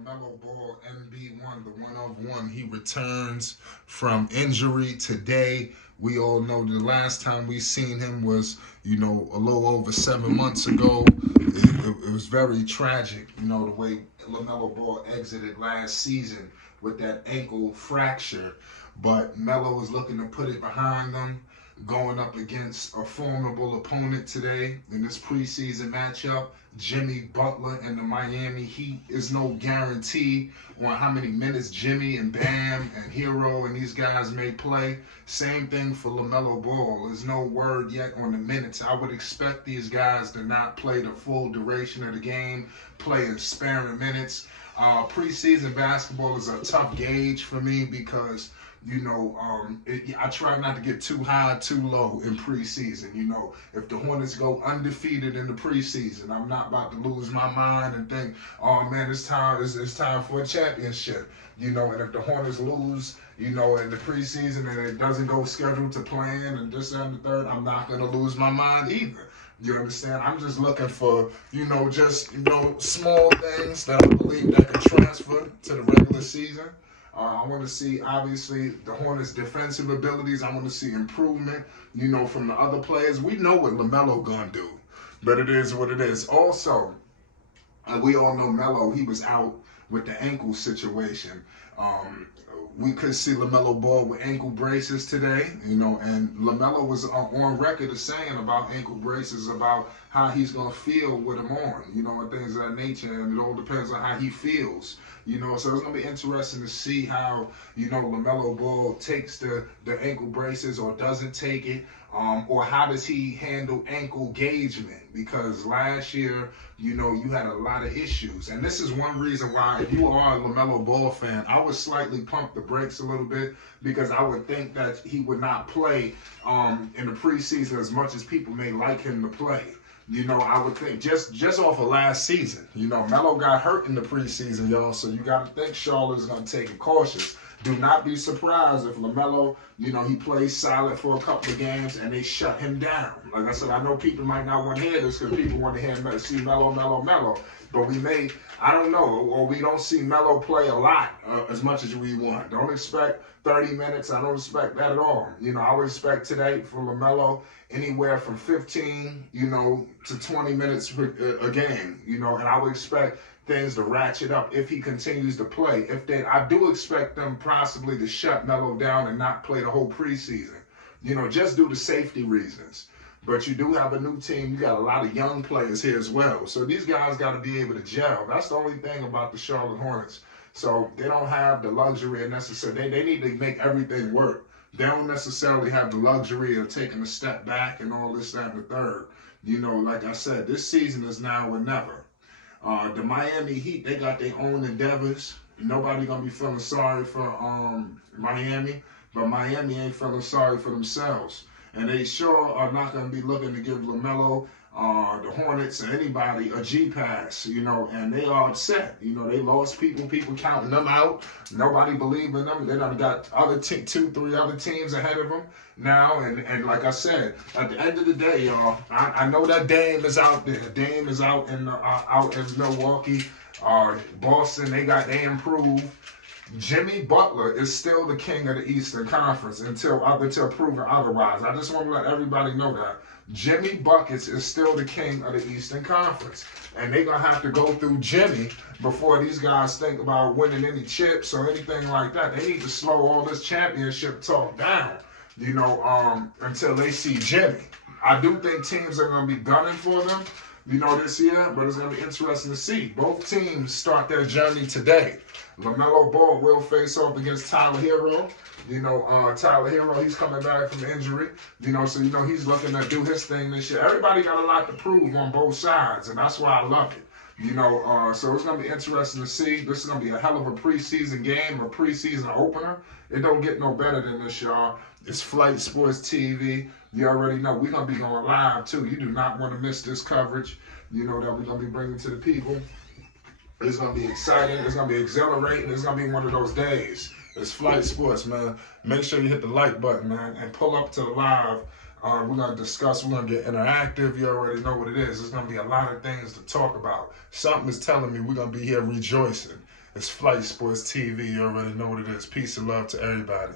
Lamelo Ball, MB1, the one of one. He returns from injury today. We all know the last time we seen him was, a little over 7 months ago. It was very tragic, the way Lamelo Ball exited last season with that ankle fracture. But Melo is looking to put it behind them, going up against a formidable opponent today in this preseason matchup. Jimmy Butler and the Miami Heat is no guarantee on how many minutes Jimmy and Bam and Hero and these guys may play. Same thing for LaMelo Ball. There's no word yet on the minutes. I would expect these guys to not play the full duration of the game, play in sparing minutes. Preseason basketball is a tough gauge for me because I try not to get too high, too low in preseason. If the Hornets go undefeated in the preseason, I'm not about to lose my mind and think, oh man, it's time for a championship. And if the Hornets lose, in the preseason and it doesn't go scheduled to plan and this and the third, I'm not gonna lose my mind either. You understand? I'm just looking for, small things that I believe that could transfer to the regular season. I want to see, obviously, the Hornets' defensive abilities. I want to see improvement, from the other players. We know what LaMelo gonna do, but it is what it is. Also, we all know Melo, he was out with the ankle situation. We could see LaMelo Ball with ankle braces today, and LaMelo was on record as saying about ankle braces, about how he's going to feel with them on, and things of that nature, and it all depends on how he feels, so it's going to be interesting to see how, LaMelo Ball takes the ankle braces or doesn't take it, or how does he handle ankle engagement, because last year, you had a lot of issues, and this is one reason why, if you are a LaMelo Ball fan, I would slightly pump the brakes a little bit, because I would think that he would not play in the preseason as much as people may like him to play. I would think just off of last season, Melo got hurt in the preseason, y'all, so you got to think Charlotte's going to take it cautious. Do not be surprised if LaMelo, he plays solid for a couple of games and they shut him down. Like I said, I know people might not want to hear this because people want to see Melo. But I don't know, or we don't see Melo play a lot as much as we want. Don't expect 30 minutes. I don't expect that at all. I would expect today for LaMelo anywhere from 15, to 20 minutes a game, and I would expect things to ratchet up if he continues to play. I do expect them possibly to shut Melo down and not play the whole preseason, just due to safety reasons. But you do have a new team. You got a lot of young players here as well. So these guys got to be able to gel. That's the only thing about the Charlotte Hornets. So they don't have the luxury and necessary. They need to make everything work. They don't necessarily have the luxury of taking a step back and all this, that, and the third. Like I said, this season is now or never. The Miami Heat, they got their own endeavors. Nobody gonna be feeling sorry for Miami, but Miami ain't feeling sorry for themselves. And they sure are not gonna be looking to give LaMelo, the Hornets, or anybody a G pass, and they are upset. They lost people counting them out. Nobody believed in them. They done got two, three other teams ahead of them now. And like I said, at the end of the day, y'all, I know that Dame is out there. Dame is out in Milwaukee. Boston, they improved. Jimmy Butler is still the king of the Eastern Conference until proven otherwise. I just want to let everybody know that. Jimmy Buckets is still the king of the Eastern Conference. And they're going to have to go through Jimmy before these guys think about winning any chips or anything like that. They need to slow all this championship talk down, until they see Jimmy. I do think teams are going to be gunning for them, this year, but it's going to be interesting to see. Both teams start their journey today. LaMelo Ball will face off against Tyler Hero. Tyler Hero, he's coming back from injury. So he's looking to do his thing this year. Everybody got a lot to prove on both sides, and that's why I love it. So it's going to be interesting to see. This is going to be a hell of a preseason game, a preseason opener. It don't get no better than this, y'all. It's Flight Sports TV. You already know we're going to be going live, too. You do not want to miss this coverage, that we're going to be bringing to the people. It's going to be exciting. It's going to be exhilarating. It's going to be one of those days. It's Flight Sports, man. Make sure you hit the like button, man, and pull up to the live. We're going to discuss. We're going to get interactive. You already know what it is. There's going to be a lot of things to talk about. Something is telling me we're going to be here rejoicing. It's Flight Sports TV. You already know what it is. Peace and love to everybody.